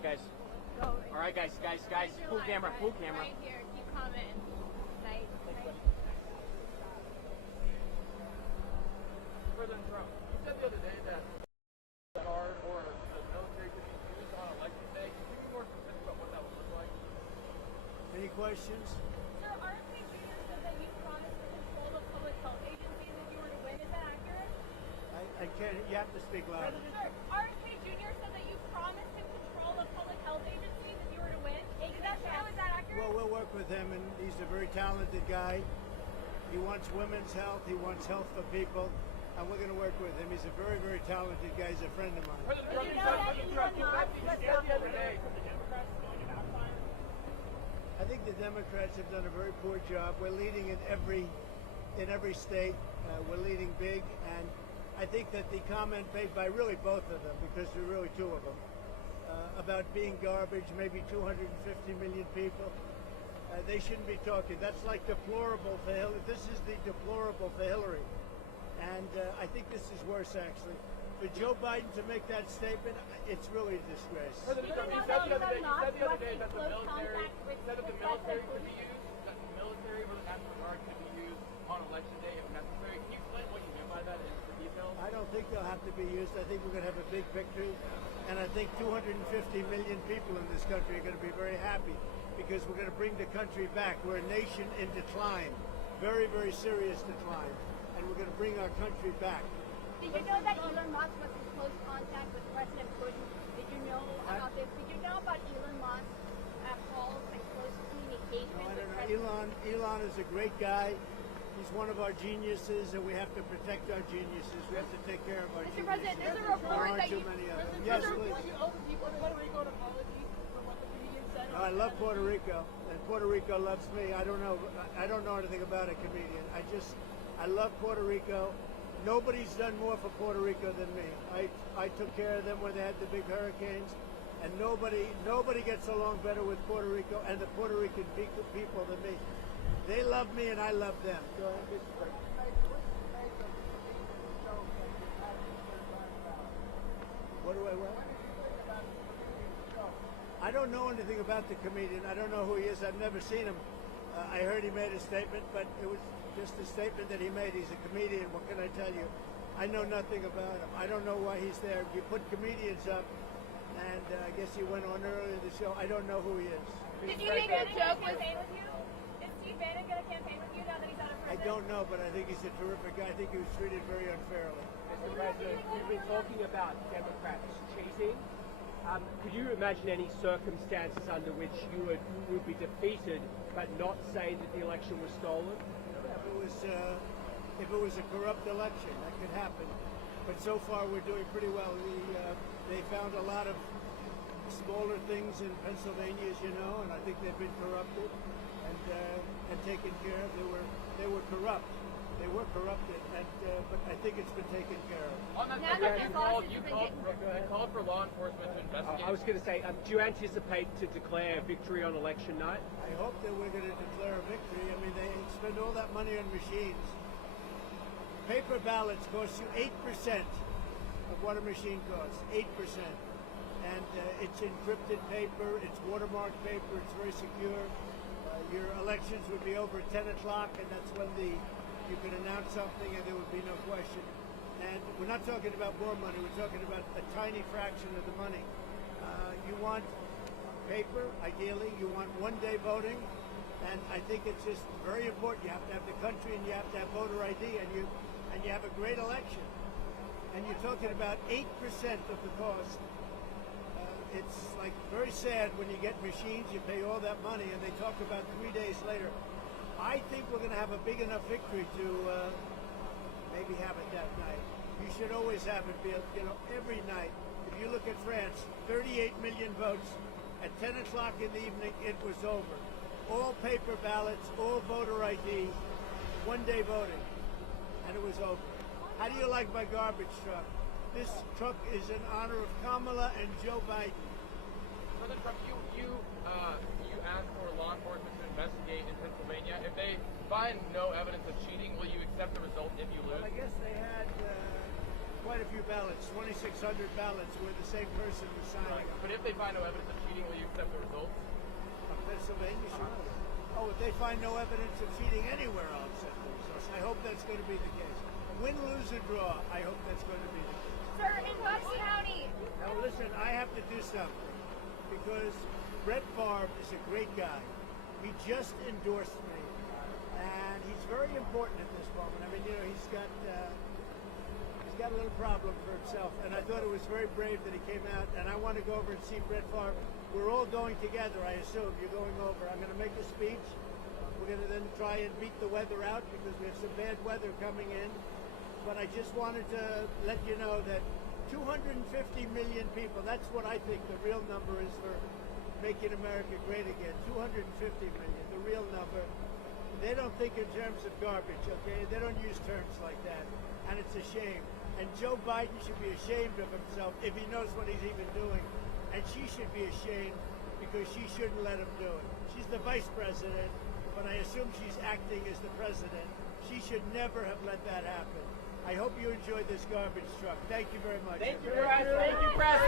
right, guys. Go. All right, guys. Full camera. Right here. Keep commenting. Right. President Trump, you said the other day that card or the military could be used on election day. Can you be more specific about what that would look like? Any questions? Sir, RFK Jr. said that you promised to control the public health agencies if you were to win. Is that accurate? I can't. You have to speak loud. Sir, RFK Jr. said that you promised to control the public health agencies if you were to win. Is that true? Is that accurate? Well, we'll work with him, and he's a very talented guy. He wants women's health. He wants health for people. And we're going to work with him. He's a very, very talented guy. He's a friend of mine. President Trump, you said the other day. I think the Democrats have done a very poor job. We're leading in every state. We're leading big, and I think that the comment made by really both of them, because there are really two of them, about being garbage, maybe 250 million people, they shouldn't be talking. That's like deplorable for Hillary. This is the deplorable for Hillary. And I think this is worse, actually. For Joe Biden to make that statement, it's really a disgrace. President Trump, you said the other day that the military could be used, that the military or the National Guard could be used on election day if necessary. Can you explain what you mean by that in the details? I don't think they'll have to be used. I think we're going to have a big victory. And I think 250 million people in this country are going to be very happy because we're going to bring the country back. We're a nation in decline, very, very serious decline. And we're going to bring our country back. Did you know that Elon Musk was in close contact with President Putin? Did you know about this? Did you know about Elon Musk calls and close communication with President? Elon is a great guy. He's one of our geniuses, and we have to protect our geniuses. We have to take care of our Mr. geniuses. President, there's a report there aren't that too you... many of them. Yes, please. Will you owe the people of Puerto Rico an apology for what the comedian said? I love Puerto Rico, and Puerto Rico loves me. I don't know anything about a comedian. I love Puerto Rico. Nobody's done more for Puerto Rico than me. I took care of them when they had the big hurricanes, and nobody gets along better with Puerto Rico and the Puerto Rican people than me. They love me, and I love them. Go ahead. What do I want? I don't know anything about the comedian. I don't know who he is. I've never seen him. I heard he made a statement, but it was just a statement that he made. He's a comedian. What can I tell you? I know nothing about him. I don't know why he's there. You put comedians up, and I guess he went on earlier in the show. I don't know who he is. Did you make a joke with him? Is Steve Bannon going to campaign with you now that he's out of prison? I don't know, but I think he's a terrific guy. I think he was treated very unfairly. Mr. President, we've been talking about Democrats cheating. Could you imagine any circumstances under which you would be defeated but not say that the election was stolen? If it was a corrupt election, that could happen. But so far, we're doing pretty well. They found a lot of smaller things in Pennsylvania, as you know, and I think they've been corrupted and taken care of. They were corrupt. They were corrupted, but I think it's been taken care of. On that subject, you called for law enforcement to investigate. I was going to say, do you anticipate to declare victory on election night? I hope that we're going to declare a victory. I mean, they spend all that money on machines. Paper ballots cost you 8% of what a machine costs, 8%. And it's encrypted paper, it's watermarked paper, it's very secure. Your elections would be over at 10 o'clock, and that's when you could announce something and there would be no question. And we're not talking about more money, we're talking about a tiny fraction of the money. You want paper, ideally, you want one-day voting, and I think it's just very important. You have to have the country and you have to have voter ID, and you have a great election. And you're talking about 8% of the cost. It's like very sad when you get machines, you pay all that money, and they talk about 3 days later. I think we're going to have a big enough victory to maybe have it that night. You should always have it, every night. If you look at France, 38 million votes. At 10 o'clock in the evening, it was over. All paper ballots, all voter ID, one-day voting, and it was over. How do you like my garbage truck? This truck is in honor of Kamala and Joe Biden. President Trump, you asked for law enforcement to investigate in Pennsylvania. If they find no evidence of cheating, will you accept the result if you lose? Well, I guess they had quite a few ballots, 2,600 ballots where the same person was signing. But if they find no evidence of cheating, will you accept the results? Pennsylvania, sure. Oh, if they find no evidence of cheating anywhere, I'll accept the results. I hope that's going to be the case. Win, lose, or draw, I hope that's going to be the case. Sir, in Bucks County. Now listen, I have to do something because Brett Favre is a great guy. He just endorsed me, and he's very important at this moment. I mean, you know, he's got a little problem for himself, and I thought it was very brave that he came out. And I want to go over and see Brett Favre. We're all going together, I assume. You're going over. I'm going to make a speech. We're going to then try and beat the weather out because we have some bad weather coming in. But I just wanted to let you know that 250 million people, that's what I think the real number is for making America great again. 250 million, the real number. They don't think in terms of garbage, okay? They don't use terms like that. And it's a shame. And Joe Biden should be ashamed of himself if he knows what he's even doing. And she should be ashamed because she shouldn't let him do it. She's the vice president, but I assume she's acting as the president. She should never have let that happen. I hope you enjoyed this garbage truck. Thank you very much. Thank you, Press. Thank you, Press.